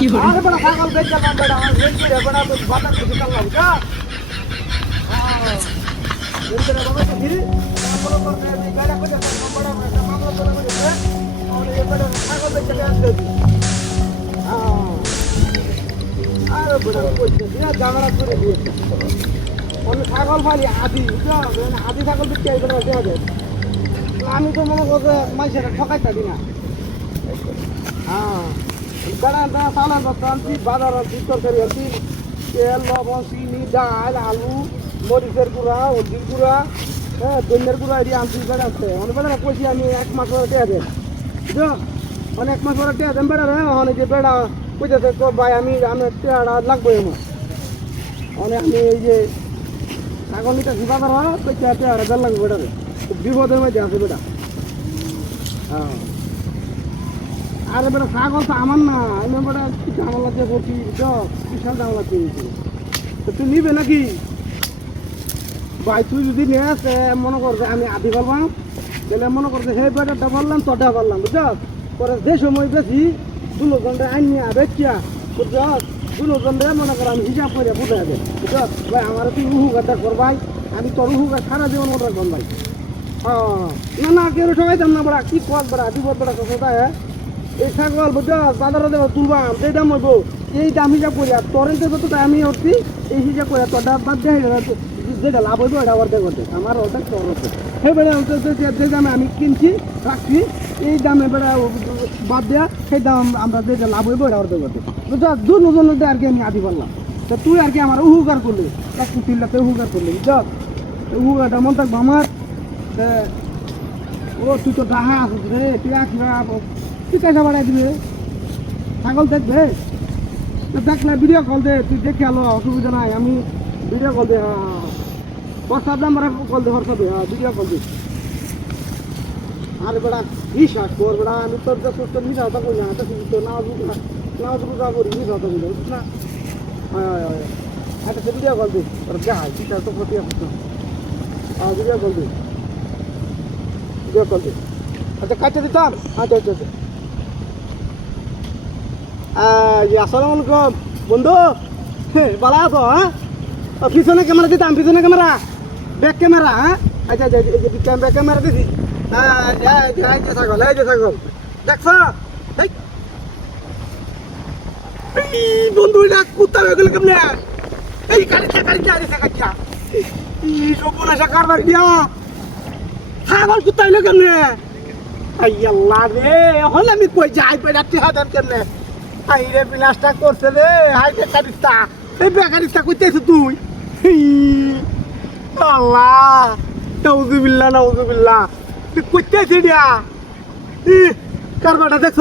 আরে বড় ছাগল বেচা বান্দাটা আমার রেঞ্জি রে বড় বাতাস কিছু কাল্লা বুঝা রেঞ্জি রে বাবা কি তারপর করতে এই গাড়া করে বড় একটা মামলা করে দিতে আর এই বড় ছাগল বেচা আনতে আরে বড় কইছে দিয়া জামারা করে দিয়ে আমি ছাগল ফালি আদি বুঝা আদি ছাগল বিক্রি করে দেয়া যায় আমি তো মনে করছে মানুষের ঠকাইতা দিনা হ্যাঁ বেড়া চালান আনছি বাজার আনছি তরকারি আনছি তেল লবণ চিনি ডাল আলু মরিচের গুঁড়া হলদির গুঁড়া হ্যাঁ ধনিয়ার গুঁড়া এটি আনছি বেড়াচ্ছে অনেক বেড়া কইছি আমি 1 মাস পরে টেয়া দেন বুঝছো অনেক মাস পরে টেয়া দেন বেড়া রে অনেক যে বেড়া কইতেছে তো ভাই আমি টেয়াটা লাগবো এমন অনেক আমি এই যে ছাগল নিতেছি বাজার হয় তো টেয়াটা দেন লাগবে বেড়া রে খুব বিপদের মধ্যে আছে বেটা হ্যাঁ আরে বেটা ছাগল তো আমার না আমি বেটা কি ঝামেলা দিয়ে করছি বিশাল ঝামেলা দিয়েছি তো তুই নিবে নাকি ভাই তুই যদি নিয়ে আসে মনে করছে আমি আধি পারবাম তাহলে মনে করছে হে বেটাটা পারলাম তোটা পারলাম বুঝছ পরে যে সময় বেশি দুজনরে আইন নিয়ে বেচিয়া বুঝছ দুজনরে মনে কর আমি হিসাব করে বুঝে যাবে বুঝছ ভাই আমার তুই উহুগাটা কর ভাই আমি তোর উহুগা সারা জীবন মনে রাখবাম ভাই হ্যাঁ না না কেউ ঠকাইতাম না বড়া কি কর বড়া বিপদ বড়া কোথায় হ্যাঁ এই ছাগল বুঝছ বাজারে দেবো তুলবাম যে দাম হইব এই দাম হিসাব করিয়া তোরেন্টে যতটা আমি উঠছি এই হিসাব করিয়া তোরটা বাদ দেয় যেটা লাভ হইব এটা অর্ধেক অর্ধেক আমার অর্ধেক তোর অর্ধেক সেই বেড়ে যে দামে আমি কিনছি রাখছি এই দামে বেড়া বাদ দেওয়া সেই দাম আমরা যেটা লাভ হইব এটা অর্ধেক অর্ধেক বুঝছ দুজন আর কি আমি আদি পারলাম তো তুই আর কি আমার উহুকার করলি এক কুটিল্লাতে উহুকার করলি বুঝছ উহুকারটা মন থাকবো আমার ও তুই তো ডাহা আসিস রে তুই আসবা তুই কাজা বাড়াই দিবি ছাগল দেখবে দেখলে ভিডিও কল দে তুই দেখে আলো অসুবিধা নাই আমি ভিডিও কল দে হ্যাঁ হোয়াটসঅ্যাপ নাম্বার কল দে হোয়াটসঅ্যাপে হ্যাঁ ভিডিও কল দে আরে বেড়া বিশ্বাস কর বেড়া আমি তোর তোর মিশা হতা করি না তো না দুটা করি মিশা হতা করি বুঝছ না হয় একটা ভিডিও কল দে তোর যাই বিশ্বাস তো প্রতি আসছ হ্যাঁ ভিডিও কল দে ভিডিও কল দে আচ্ছা কাটতে দিতাম আচ্ছা আচ্ছা আচ্ছা আসসালামু আলাইকুম বন্ধু ভালো আছো হ্যাঁ পিছনে ক্যামেরা দিতাম পিছনে ক্যামেরা ব্যাক ক্যামেরা হ্যাঁ আচ্ছা আচ্ছা ব্যাক ক্যামেরা দিছি ছাগল এই যে ছাগল দেখছ বন্ধু এটা কুত্তা হয়ে গেল কেমনে এই কাটিয়া সপনাশা কারবার দিয়া ছাগল কুত্তা হইলো কেমনে আল্লাহ রে হলে আমি কই যাই পেড়াতে হাতের কেমনে হাই রে বিলাসটা করছে রে হাই বেকারিস্তা এই বেকারিস্তা কইতেছ তুই আল্লাহ নাউজুবিল্লাহ তুই কইতেছ দিয়া কারবারটা দেখছ